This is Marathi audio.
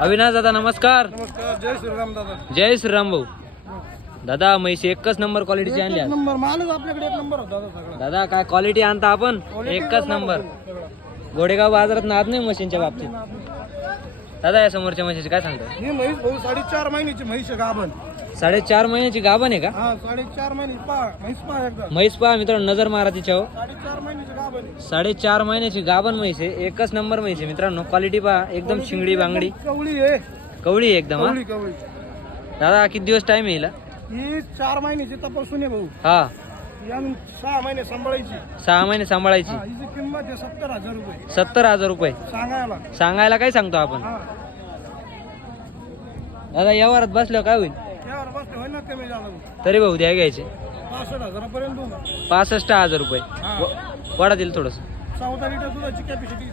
अविनाश दादा नमस्कार. नमस्कार. जय श्रीराम दादा. जय श्रीराम भाऊ. दादा म्हैशी एकच नंबर क्वालिटीची आणली आज. नंबर मालच आपल्याकडे एक नंबर होता दादा सगळा. दादा काय क्वालिटी आणता आपण एकच नंबर. गोडेगाव बाजारात नाद नाही म्हशींच्या बाबतीत. दादा या समोरच्या म्हशीची काय सांगता? ही म्हैस भाऊ 4.5 महिन्याची म्हैस आहे गाभण. 4.5 महिन्याची गाभण आहे का? हा 4.5 महिने पहा म्हैस पहा एकदा. म्हैस पहा मित्रांनो, नजर मारा तिच्यावर. 4.5 महिन्याची गाभण आहे. 4.5 महिन्याची गाभण म्हैस आहे. एकच नंबर म्हैस आहे मित्रांनो. क्वालिटी पहा एकदम शिंगडी बांगडी कवळी आहे. कवळी आहे एकदम. हा कवळी कवळी. दादा किती दिवस टाइम येईल? ही 4 महिन्याची तपासून आहे भाऊ. हा या 6 महिने सांभाळायची. 6 महिने सांभाळायची. हा हिची किंमत आहे 70,000 रुपये 70,000 रुपये सांगायला. सांगायला काय सांगतो आपण? हा दादा या वरात बसल्यावर काय होईल? यावर बसते होईल ना कमी झालं भाऊ. तरी भाऊ द्या घ्यायचे 65,000 पर्यंत 65,000 रुपये. हा. वाढा दिल थोडस. 14 लिटर दुधाची कॅपॅसिटी